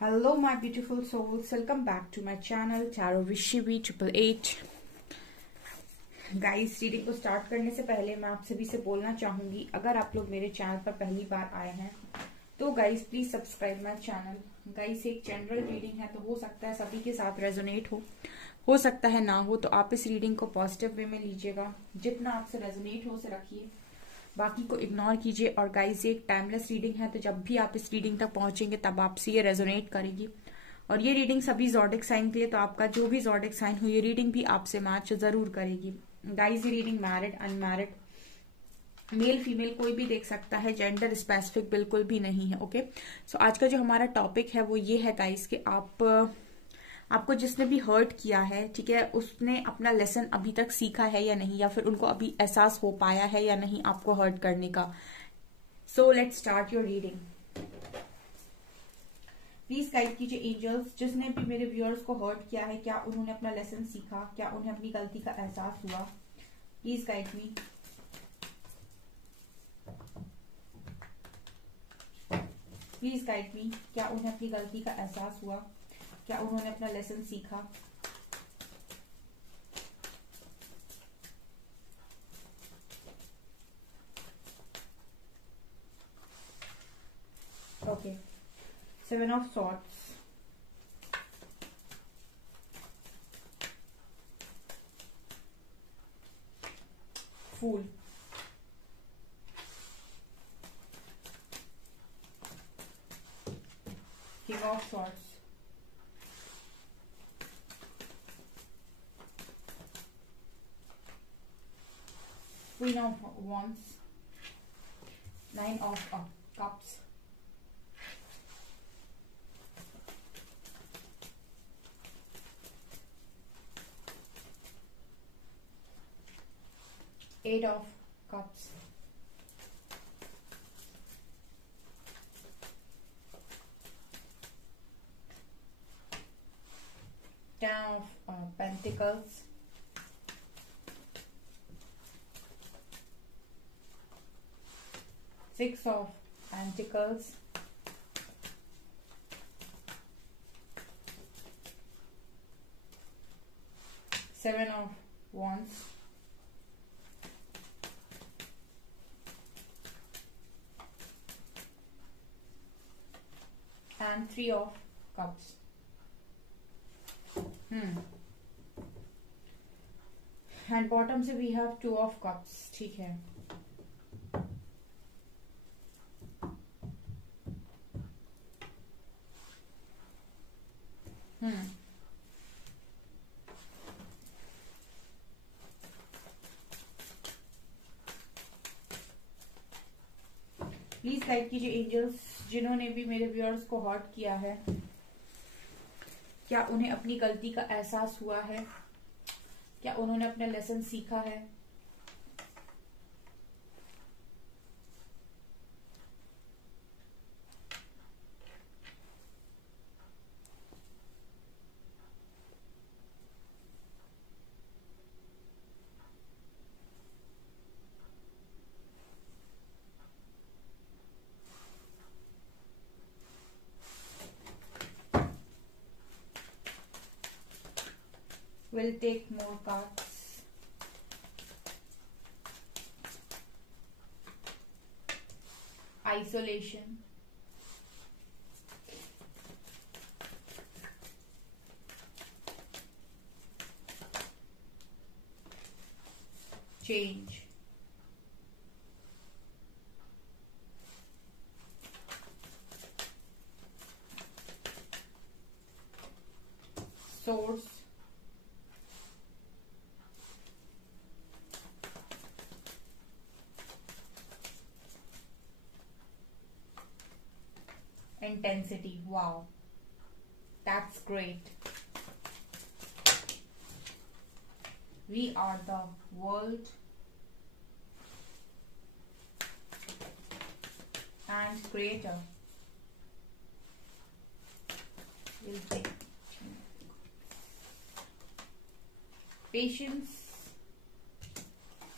Hello my beautiful souls, welcome back to my channel Tarot Vishivi 888। Guys, reading को start करने से पहले मैं आप सभी से बोलना चाहूंगी, अगर आप लोग मेरे चैनल पर पहली बार आए हैं तो guys please subscribe my channel. Guys, एक जनरल रीडिंग है तो हो सकता है सभी के साथ रेजोनेट हो सकता है ना हो, तो आप इस रीडिंग को पॉजिटिव वे में लीजिएगा। जितना आपसे रेजोनेट हो उसे रखिए, बाकी को इग्नोर कीजिए। और गाइस, ये एक टाइमलेस रीडिंग है, तो जब भी आप इस रीडिंग तक पहुंचेंगे तब आपसे ये रेजोनेट करेगी। और ये रीडिंग सभी ज़ोडिक साइन के लिए, तो आपका जो भी ज़ोडिक साइन हो ये रीडिंग भी आपसे मैच जरूर करेगी। गाइस, ये reading married, unmarried, male female कोई भी देख सकता है, जेंडर स्पेसिफिक बिल्कुल भी नहीं है। ओके, सो आज का जो हमारा टॉपिक है वो ये है गाइस कि आपको जिसने भी हर्ट किया है, ठीक है, उसने अपना लेसन अभी तक सीखा है या नहीं, या फिर उनको अभी एहसास हो पाया है या नहीं आपको हर्ट करने का। So let's start your reading. Please guide कीजिए एंजल्स, जिसने भी मेरे व्यूअर्स को हर्ट किया है, क्या उन्होंने अपना लेसन सीखा, क्या उन्हें अपनी गलती का एहसास हुआ। Please guide me. Please guide me, क्या उन्हें अपनी गलती का एहसास हुआ, क्या उन्होंने अपना लेसन सीखा। Okay, 7 of Swords, Fool, King of Swords, Queen of Wands, 9 of Cups, Eight of Cups, Ten of Pentacles, Six of Pentacles, Seven of Wands, and Three of Cups. And bottom से we have two of cups, ठीक है। Please guide कीजिए angels, जिन्होंने भी मेरे viewers को hurt किया है, क्या उन्हें अपनी गलती का एहसास हुआ है, क्या उन्होंने अपना लेसन सीखा है। We'll take more cards. Isolation, change, source, intensity. Wow, that's great. We are the world and creator. We'll take patience,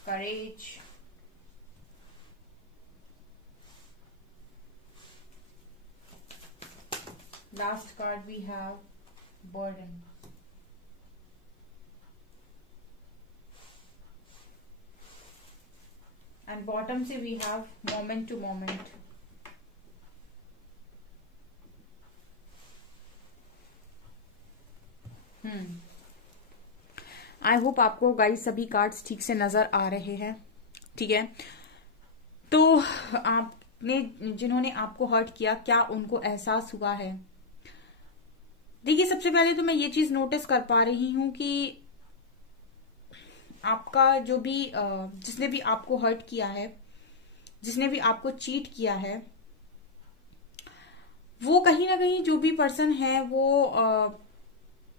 courage, last card we have burden. And bottom से we have moment to moment. I hope आपको guys सभी cards ठीक से नजर आ रहे हैं। ठीक है, तो आपने जिन्होंने आपको हर्ट किया, क्या उनको एहसास हुआ है? देखिए, सबसे पहले तो मैं ये चीज नोटिस कर पा रही हूं कि आपका जो भी जिसने भी आपको हर्ट किया है, जिसने भी आपको चीट किया है, वो कहीं ना कहीं जो भी पर्सन है वो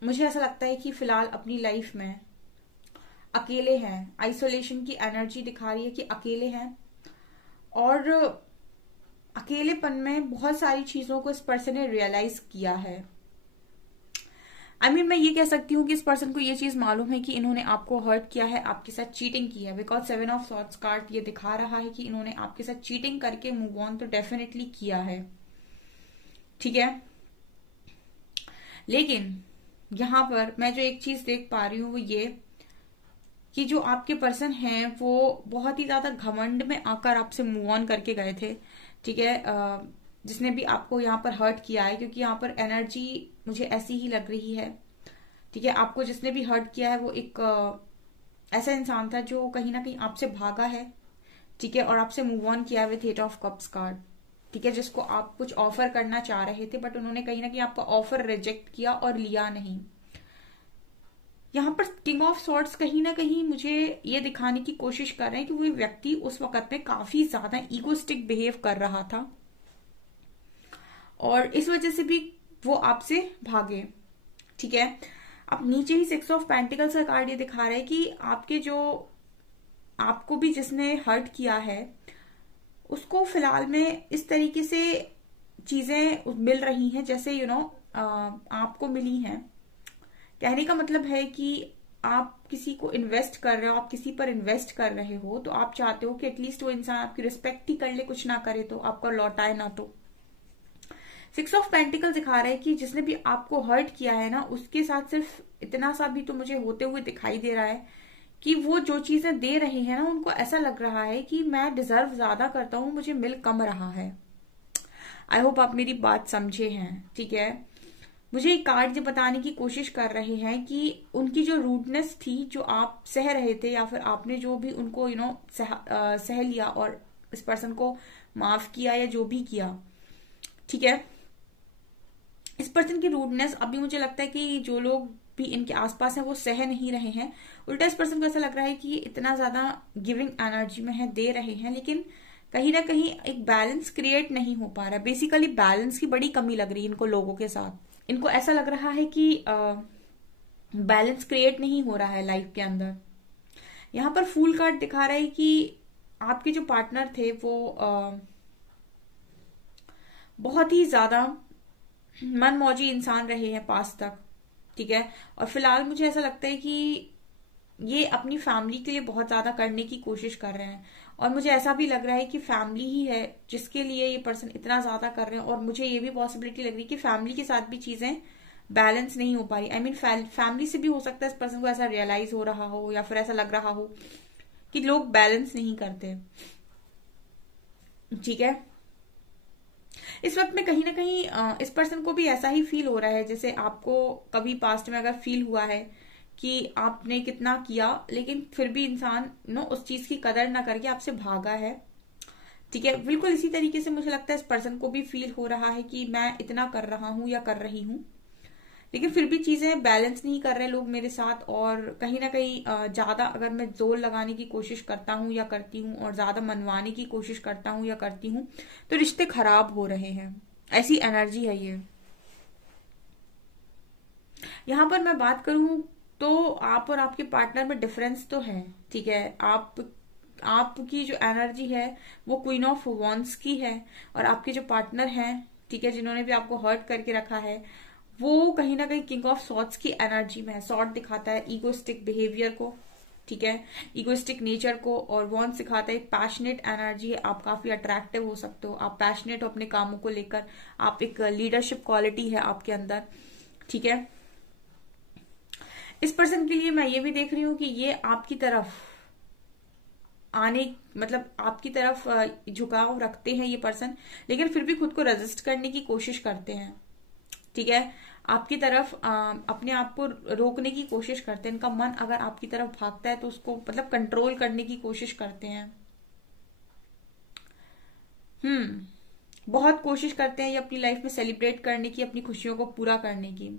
मुझे ऐसा लगता है कि फिलहाल अपनी लाइफ में अकेले हैं। आइसोलेशन की एनर्जी दिखा रही है कि अकेले हैं, और अकेलेपन में बहुत सारी चीजों को इस पर्सन ने रियलाइज किया है। मैं ये कह सकती हूँ कि इस पर्सन को ये चीज मालूम है कि इन्होंने आपको हर्ट किया है, आपके साथ चीटिंग की है। बिकॉज 7 ऑफ सॉर्ड्स कार्ड ये दिखा रहा है कि इन्होंने आपके साथ चीटिंग करके मूव ऑन तो डेफिनेटली किया है। ठीक है, लेकिन यहां पर मैं जो एक चीज देख पा रही हूँ वो ये कि जो आपके पर्सन हैं वो बहुत ही ज्यादा घमंड में आकर आपसे मूव ऑन करके गए थे। ठीक है, जिसने भी आपको यहाँ पर हर्ट किया है, क्योंकि यहाँ पर एनर्जी मुझे ऐसी ही लग रही है। ठीक है, आपको जिसने भी हर्ट किया है वो एक ऐसा इंसान था जो कहीं ना कहीं आपसे भागा है। ठीक है, और आपसे मूव ऑन किया विथ 8 ऑफ कप्स कार्ड। ठीक है, जिसको आप कुछ ऑफर करना चाह रहे थे, बट उन्होंने कहीं ना कहीं आपका ऑफर रिजेक्ट किया और लिया नहीं। यहाँ पर किंग ऑफ सॉर्ड्स कहीं ना कहीं मुझे ये दिखाने की कोशिश कर रहे हैं कि वो व्यक्ति उस वक्त में काफी ज्यादा ईगोस्टिक बिहेव कर रहा था, और इस वजह से भी वो आपसे भागे। ठीक है, अब नीचे ही 6 ऑफ पेंटिकल्स का कार्ड ये दिखा रहा है कि आपके जो आपको भी जिसने हर्ट किया है उसको फिलहाल में इस तरीके से चीजें मिल रही हैं जैसे आपको मिली हैं। कहने का मतलब है कि आप किसी को इन्वेस्ट कर रहे हो, आप किसी पर इन्वेस्ट कर रहे हो, तो आप चाहते हो कि एटलीस्ट वो इंसान आपकी रिस्पेक्ट ही कर ले, कुछ ना करे तो आपका लौटाए ना। तो 6 ऑफ पेंटिकल दिखा रहा है कि जिसने भी आपको हर्ट किया है ना, उसके साथ सिर्फ इतना सा भी तो मुझे होते हुए दिखाई दे रहा है कि वो जो चीजें दे रहे हैं ना, उनको ऐसा लग रहा है कि मैं डिजर्व ज्यादा करता हूं, मुझे मिल कम रहा है। आई होप आप मेरी बात समझे हैं। ठीक है, मुझे एक कार्ड ये बताने की कोशिश कर रहे हैं कि उनकी जो रूडनेस थी, जो आप सह रहे थे, या फिर आपने जो भी उनको सह लिया और इस पर्सन को माफ किया या जो भी किया, ठीक है, इस पर्सन की रूडनेस अभी मुझे लगता है कि जो लोग भी इनके आसपास हैं वो सह नहीं रहे हैं। उल्टा इस पर्सन को ऐसा लग रहा है कि ये इतना ज्यादा गिविंग एनर्जी में है, दे रहे हैं, लेकिन कहीं ना कहीं एक बैलेंस क्रिएट नहीं हो पा रहा है। बेसिकली बैलेंस की बड़ी कमी लग रही है इनको लोगों के साथ। इनको ऐसा लग रहा है कि बैलेंस क्रिएट नहीं हो रहा है लाइफ के अंदर। यहाँ पर फूल कार्ड दिखा रहा है कि आपके जो पार्टनर थे वो बहुत ही ज्यादा मनमौजी इंसान रहे हैं पास तक। ठीक है, और फिलहाल मुझे ऐसा लगता है कि ये अपनी फैमिली के लिए बहुत ज्यादा करने की कोशिश कर रहे हैं, और मुझे ऐसा भी लग रहा है कि फैमिली ही है जिसके लिए ये पर्सन इतना ज्यादा कर रहे हैं। और मुझे ये भी पॉसिबिलिटी लग रही है कि फैमिली के साथ भी चीजें बैलेंस नहीं हो पा रही। फैमिली से भी हो सकता है इस पर्सन को ऐसा रियलाइज हो रहा हो, या फिर ऐसा लग रहा हो कि लोग बैलेंस नहीं करते। ठीक है, इस वक्त में कहीं ना कहीं इस पर्सन को भी ऐसा ही फील हो रहा है जैसे आपको कभी पास्ट में अगर फील हुआ है कि आपने कितना किया, लेकिन फिर भी इंसान उस चीज की कदर ना करके आपसे भागा है। ठीक है, बिल्कुल इसी तरीके से मुझे लगता है इस पर्सन को भी फील हो रहा है कि मैं इतना कर रहा हूं या कर रही हूं, लेकिन फिर भी चीजें बैलेंस नहीं कर रहे लोग मेरे साथ। और कहीं ना कहीं ज्यादा अगर मैं जोर लगाने की कोशिश करता हूं या करती हूं, और ज्यादा मनवाने की कोशिश करता हूं या करती हूं, तो रिश्ते खराब हो रहे हैं। ऐसी एनर्जी है ये। यहां पर मैं बात करूं तो आप और आपके पार्टनर में डिफरेंस तो है। ठीक है, आपकी जो एनर्जी है वो क्वीन ऑफ वॉन्ड्स की है, और आपके जो पार्टनर हैं, ठीक है, जिन्होंने भी आपको हर्ट करके रखा है, वो कहीं ना कहीं किंग ऑफ सॉर्ड्स की एनर्जी में है। सॉर्ड दिखाता है ईगोस्टिक बिहेवियर को। ठीक है, इगोइस्टिक नेचर को, और वॉन सिखाता है पैशनेट एनर्जी है, आप काफी अट्रैक्टिव हो सकते हो, आप पैशनेट हो अपने कामों को लेकर, आप एक लीडरशिप क्वालिटी है आपके अंदर, ठीक है। इस पर्सन के लिए मैं ये भी देख रही हूं कि ये आपकी तरफ आने, मतलब आपकी तरफ झुकाव रखते हैं ये पर्सन, लेकिन फिर भी खुद को रेजिस्ट करने की कोशिश करते हैं, ठीक है। आपकी तरफ अपने आप को रोकने की कोशिश करते हैं। इनका मन अगर आपकी तरफ भागता है तो उसको मतलब कंट्रोल करने की कोशिश करते हैं। बहुत कोशिश करते हैं ये अपनी लाइफ में सेलिब्रेट करने की, अपनी खुशियों को पूरा करने की।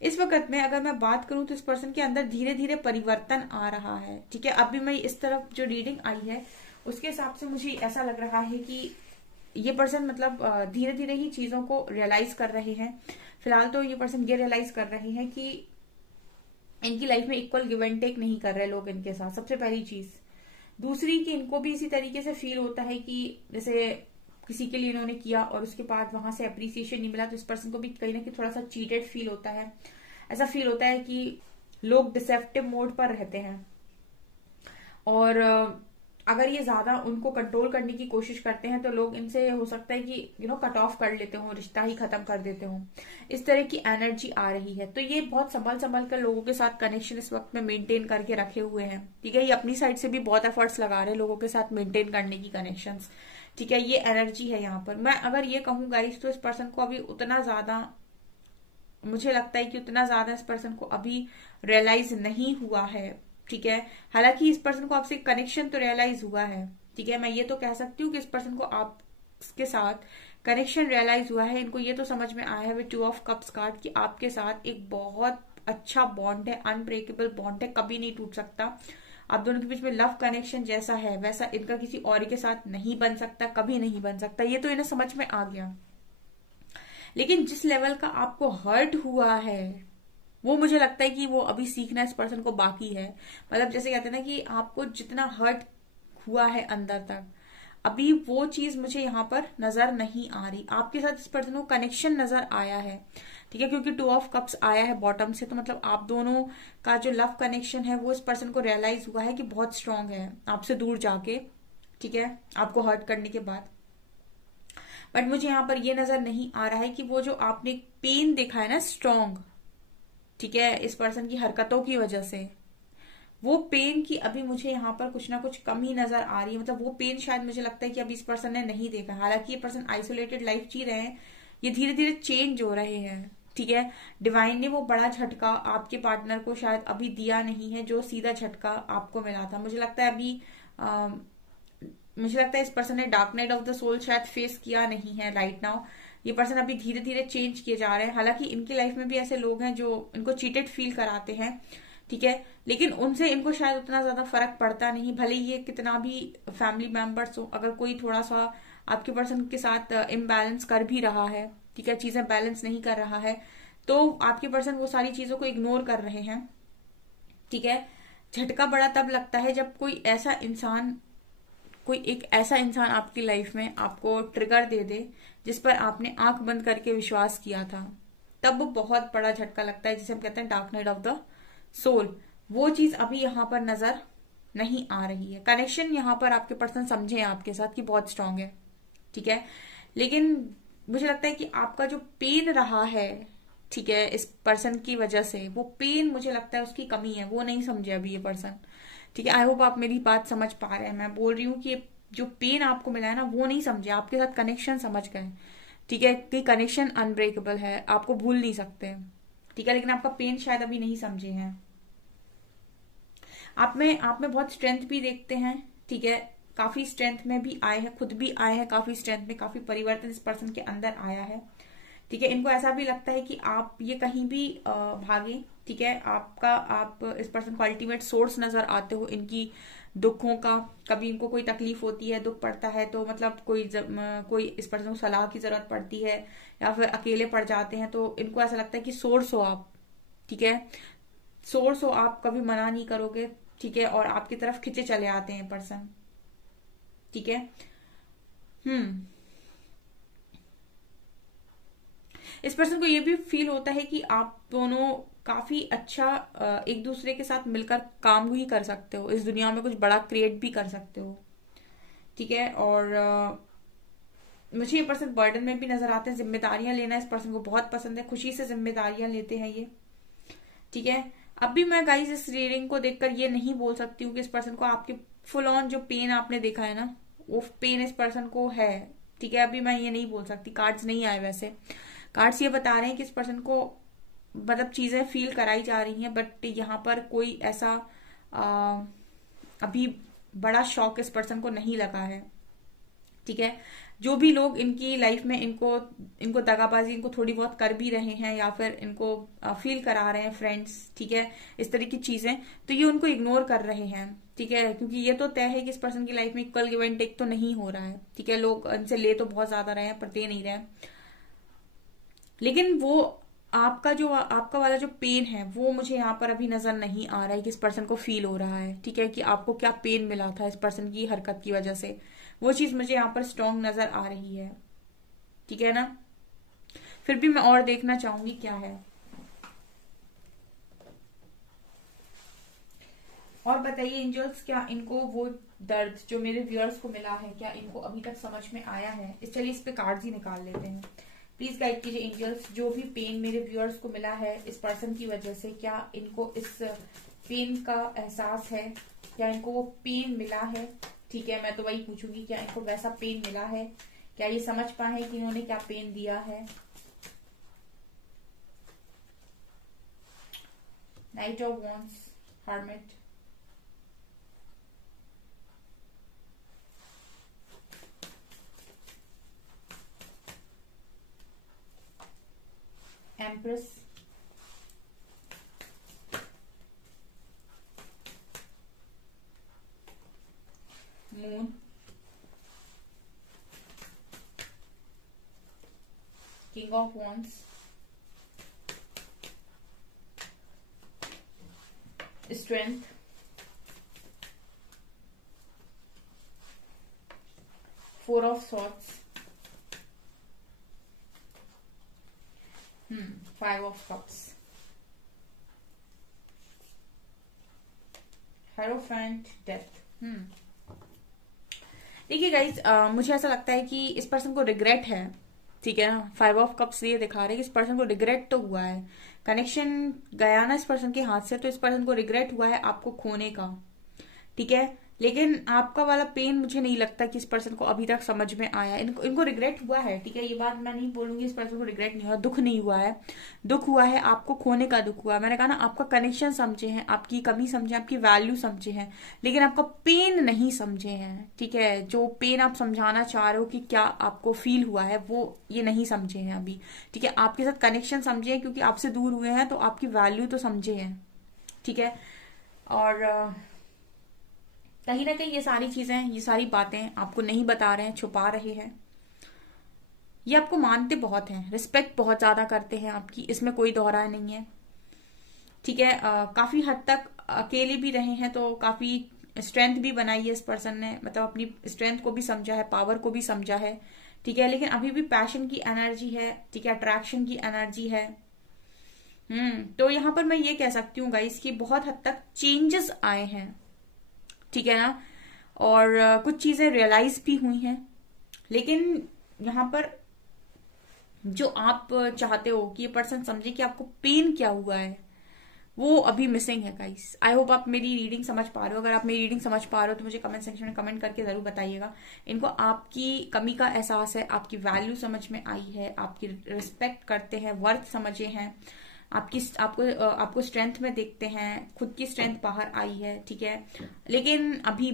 इस वक्त में अगर मैं बात करूं तो इस पर्सन के अंदर धीरे धीरे परिवर्तन आ रहा है, ठीक है। अभी मैं इस तरफ जो रीडिंग आई है उसके हिसाब से मुझे ऐसा लग रहा है कि ये पर्सन मतलब धीरे धीरे ही चीजों को रियलाइज कर रहे हैं। फिलहाल तो ये पर्सन ये रियलाइज कर रहे हैं कि इनकी लाइफ में इक्वल गिव एंड टेक नहीं कर रहे लोग इनके साथ, सबसे पहली चीज। दूसरी कि इनको भी इसी तरीके से फील होता है कि जैसे किसी के लिए इन्होंने किया और उसके बाद वहां से अप्रिसिएशन नहीं मिला, तो इस पर्सन को भी कहीं ना कहीं थोड़ा सा चीटेड फील होता है। ऐसा फील होता है कि लोग डिसेप्टिव मोड पर रहते हैं, और अगर ये ज्यादा उनको कंट्रोल करने की कोशिश करते हैं तो लोग इनसे हो सकता है कि कट ऑफ कर लेते हो, रिश्ता ही खत्म कर देते हो। इस तरह की एनर्जी आ रही है। तो ये बहुत संभल संभल कर लोगों के साथ कनेक्शन इस वक्त में मेंटेन करके रखे हुए हैं, ठीक है। ये अपनी साइड से भी बहुत एफर्ट्स लगा रहे हैं लोगों के साथ मेंटेन करने की कनेक्शंस, ठीक है। ये एनर्जी है यहाँ पर। मैं अगर ये कहूँ गाइस तो इस पर्सन को अभी उतना ज्यादा, मुझे लगता है कि उतना ज्यादा इस पर्सन को अभी रियलाइज नहीं हुआ है, ठीक है। हालांकि इस पर्सन को आपसे कनेक्शन तो रियलाइज हुआ है, ठीक है। मैं ये तो कह सकती हूँ कि इस पर्सन को आपके साथ कनेक्शन रियलाइज हुआ है। इनको ये तो समझ में आया है विद 2 ऑफ कप्स कार्ड कि आपके साथ एक बहुत अच्छा बॉन्ड है, अनब्रेकेबल बॉन्ड है, कभी नहीं टूट सकता। आप दोनों के बीच में लव कनेक्शन जैसा है वैसा इनका किसी और के साथ नहीं बन सकता, कभी नहीं बन सकता। ये तो इन्हें समझ में आ गया। लेकिन जिस लेवल का आपको हर्ट हुआ है वो मुझे लगता है कि वो अभी सीखना इस पर्सन को बाकी है। मतलब जैसे कहते हैं ना कि आपको जितना हर्ट हुआ है अंदर तक, अभी वो चीज मुझे यहाँ पर नजर नहीं आ रही। आपके साथ इस पर्सन को कनेक्शन नजर आया है, ठीक है, क्योंकि 2 ऑफ कप्स आया है बॉटम से, तो मतलब आप दोनों का जो लव कनेक्शन है वो इस पर्सन को रियलाइज हुआ है कि बहुत स्ट्रांग है आपसे दूर जाके, ठीक है, आपको हर्ट करने के बाद। बट मुझे यहाँ पर ये नजर नहीं आ रहा है कि वो जो आपने पेन देखा है ना स्ट्रांग, ठीक है, इस पर्सन की हरकतों की वजह से, वो पेन की अभी मुझे यहाँ पर कुछ ना कुछ कमी नजर आ रही है। मतलब वो पेन शायद मुझे लगता है कि अभी इस पर्सन ने नहीं देखा। हालांकि ये पर्सन आइसोलेटेड लाइफ जी रहे हैं, ये धीरे धीरे चेंज हो रहे हैं, ठीक है। डिवाइन ने वो बड़ा झटका आपके पार्टनर को शायद अभी दिया नहीं है जो सीधा झटका आपको मिला था। मुझे लगता है अभी मुझे लगता है इस पर्सन ने dark night of the soul शायद फेस किया नहीं है राइट नाउ। ये पर्सन अभी धीरे धीरे चेंज किए जा रहे हैं। हालांकि इनकी लाइफ में भी ऐसे लोग हैं जो इनको चीटेड फील कराते हैं, ठीक है, लेकिन उनसे इनको शायद उतना ज्यादा फर्क पड़ता नहीं। भले ये कितना भी फैमिली मेंबर्स हो, अगर कोई थोड़ा सा आपके पर्सन के साथ इम्बैलेंस कर भी रहा है, ठीक है, चीजें बैलेंस नहीं कर रहा है, तो आपके पर्सन वो सारी चीजों को इग्नोर कर रहे हैं, ठीक है। झटका बड़ा तब लगता है जब कोई एक ऐसा इंसान आपकी लाइफ में आपको ट्रिगर दे दे जिस पर आपने आंख बंद करके विश्वास किया था, तब बहुत बड़ा झटका लगता है, जिसे हम कहते हैं dark night of the soul. वो चीज अभी यहाँ पर नजर नहीं आ रही है। कनेक्शन यहाँ पर आपके पर्सन समझे आपके साथ कि बहुत स्ट्रांग है, ठीक है, लेकिन मुझे लगता है कि आपका जो पेन रहा है, ठीक है, इस पर्सन की वजह से, वो पेन मुझे लगता है उसकी कमी है, वो नहीं समझे अभी ये पर्सन, ठीक है। आई होप आप मेरी बात समझ पा रहे हैं। मैं बोल रही हूँ कि जो पेन आपको मिला है ना वो नहीं समझे, आपके साथ कनेक्शन समझ गए, ठीक है, कि कनेक्शन अनब्रेकेबल है, आपको भूल नहीं सकते, ठीक है, लेकिन आपका पेन शायद अभी नहीं समझे हैं। आप में बहुत स्ट्रेंथ भी देखते हैं, ठीक है, काफी स्ट्रेंथ में भी आए हैं, खुद भी आए हैं काफी स्ट्रेंथ में, काफी परिवर्तन इस पर्सन के अंदर आया है, ठीक है। इनको ऐसा भी लगता है कि आप ये कहीं भी भागे, ठीक है, आप इस पर्सन को अल्टीमेट सोर्स नजर आते हो इनकी दुखों का। कभी इनको कोई तकलीफ होती है, दुख पड़ता है, तो मतलब कोई इस पर्सन को सलाह की जरूरत पड़ती है या फिर अकेले पड़ जाते हैं, तो इनको ऐसा लगता है कि सोर्स हो आप, ठीक है, सोर्स हो आप, कभी मना नहीं करोगे, ठीक है, और आपकी तरफ खिंचे चले आते हैं पर्सन, ठीक है। इस पर्सन को ये भी फील होता है कि आप दोनों काफी अच्छा एक दूसरे के साथ मिलकर काम ही कर सकते हो, इस दुनिया में कुछ बड़ा क्रिएट भी कर सकते हो, ठीक है। और मुझे ये पर्सन बर्डन में भी नजर आते हैं, जिम्मेदारियां लेना इस पर्सन को बहुत पसंद है, खुशी से जिम्मेदारियां लेते हैं ये, ठीक है। अब भी मैं गाइस इस रीडिंग को देखकर ये नहीं बोल सकती हूँ कि इस पर्सन को आपके फुल ऑन जो पेन आपने देखा है ना, वो पेन इस पर्सन को है, ठीक है। अभी मैं ये नहीं बोल सकती, कार्ड्स नहीं आए वैसे। कार्ड्स ये बता रहे हैं कि इस पर्सन को मतलब चीजें फील कराई जा रही हैं, बट यहाँ पर कोई ऐसा अभी बड़ा शॉक इस पर्सन को नहीं लगा है, ठीक है। जो भी लोग इनकी लाइफ में इनको दगाबाजी इनको थोड़ी बहुत कर भी रहे हैं या फिर इनको फील करा रहे हैं फ्रेंड्स, ठीक है, इस तरह की चीजें, तो ये उनको इग्नोर कर रहे हैं, ठीक है। क्योंकि ये तो तय है कि इस पर्सन की लाइफ में इक्वल गिव एंड टेक तो नहीं हो रहा है, ठीक है। लोग इनसे ले तो बहुत ज्यादा रहे हैं पर दे नहीं रहे हैं, लेकिन वो आपका वाला जो पेन है वो मुझे यहाँ पर अभी नजर नहीं आ रहा है कि इस पर्सन को फील हो रहा है, ठीक है, कि आपको क्या पेन मिला था इस पर्सन की हरकत की वजह से, वो चीज मुझे यहाँ पर स्ट्रॉन्ग नजर आ रही है, ठीक है ना। फिर भी मैं और देखना चाहूंगी क्या है। और बताइए एंजल्स, क्या इनको वो दर्द जो मेरे व्यूअर्स को मिला है क्या इनको अभी तक समझ में आया है? चलिए इस पे कार्ड्स ही निकाल लेते हैं। प्लीज गाइड कीजिए एंजल्स, जो भी पेन मेरे व्यूअर्स को मिला है इस पर्सन की वजह से, क्या इनको इस पेन का एहसास है, क्या इनको वो पेन मिला है, ठीक है। मैं तो वही पूछूंगी, क्या इनको वैसा पेन मिला है, क्या ये समझ पाए कि इन्होंने क्या पेन दिया है। Night of wands, hermit, empress, moon, king of wands, strength, four of swords, five of cups, hierophant, death. देखिए गाइज, मुझे ऐसा लगता है कि इस पर्सन को रिग्रेट है, ठीक है ना। फाइव ऑफ कप्स ये दिखा रहे हैं कि इस पर्सन को रिग्रेट तो हुआ है, कनेक्शन गया ना इस पर्सन के हाथ से, तो इस पर्सन को रिग्रेट हुआ है आपको खोने का, ठीक है। लेकिन आपका वाला पेन मुझे नहीं लगता कि इस पर्सन को अभी तक समझ में आया। इनको रिग्रेट हुआ है, ठीक है, ये बात मैं नहीं बोलूंगी इस पर्सन को रिग्रेट नहीं हुआ, दुख नहीं हुआ है, दुख हुआ है आपको खोने का दुख हुआ है। मैंने कहा ना, आपका कनेक्शन समझे हैं, आपकी कमी समझे, आपकी वैल्यू समझे हैं, लेकिन आपका पेन नहीं समझे हैं, ठीक है। जो पेन आप समझाना चाह रहे हो कि क्या आपको फील हुआ है, वो ये नहीं समझे हैं अभी, ठीक है। आपके साथ कनेक्शन समझे हैं क्योंकि आपसे दूर हुए हैं, तो आपकी वैल्यू तो समझे हैं, ठीक है। और कहीं ना कहीं ये सारी चीजें, ये सारी बातें आपको नहीं बता रहे हैं, छुपा रहे हैं। ये आपको मानते बहुत हैं, रिस्पेक्ट बहुत ज्यादा करते हैं आपकी, इसमें कोई दोहरा नहीं है, ठीक है। काफी हद तक अकेले भी रहे हैं तो काफी स्ट्रेंथ भी बनाई है इस पर्सन ने, मतलब अपनी स्ट्रेंथ को भी समझा है, पावर को भी समझा है, ठीक है। लेकिन अभी भी पैशन की एनर्जी है, ठीक है, अट्रैक्शन की एनर्जी है। तो यहां पर मैं ये कह सकती हूँ गाइस कि बहुत हद तक चेंजेस आए हैं, ठीक है ना। और कुछ चीजें रियलाइज भी हुई हैं, लेकिन यहाँ पर जो आप चाहते हो कि ये पर्सन समझे कि आपको पेन क्या हुआ है, वो अभी मिसिंग है गाइस। आई होप आप मेरी रीडिंग समझ पा रहे हो। अगर आप मेरी रीडिंग समझ पा रहे हो तो मुझे कमेंट सेक्शन में कमेंट करके जरूर बताइएगा। इनको आपकी कमी का एहसास है, आपकी वैल्यू समझ में आई है, आपकी रिस्पेक्ट करते हैं, वर्थ समझे हैं, आपको स्ट्रेंथ में देखते हैं, खुद की स्ट्रेंथ बाहर आई है, ठीक है। लेकिन अभी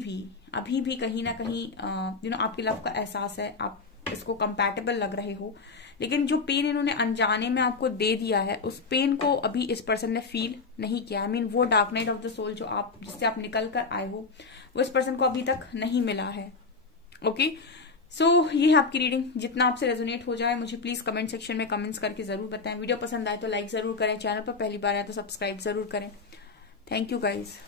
भी कहीं ना कहीं आपकी लव का एहसास है, आप इसको कंपैटिबल लग रहे हो, लेकिन जो पेन इन्होंने अनजाने में आपको दे दिया है, उस पेन को अभी इस पर्सन ने फील नहीं किया। आई मीन वो dark night of the soul जिससे आप निकल कर आए हो, वो इस पर्सन को अभी तक नहीं मिला है। ओके, सो ये है आपकी रीडिंग। जितना आपसे रेजोनेट हो जाए मुझे प्लीज कमेंट सेक्शन में कमेंट्स करके जरूर बताएं। वीडियो पसंद आए तो लाइक जरूर करें, चैनल पर पहली बार आए तो सब्सक्राइब जरूर करें। Thank you guys.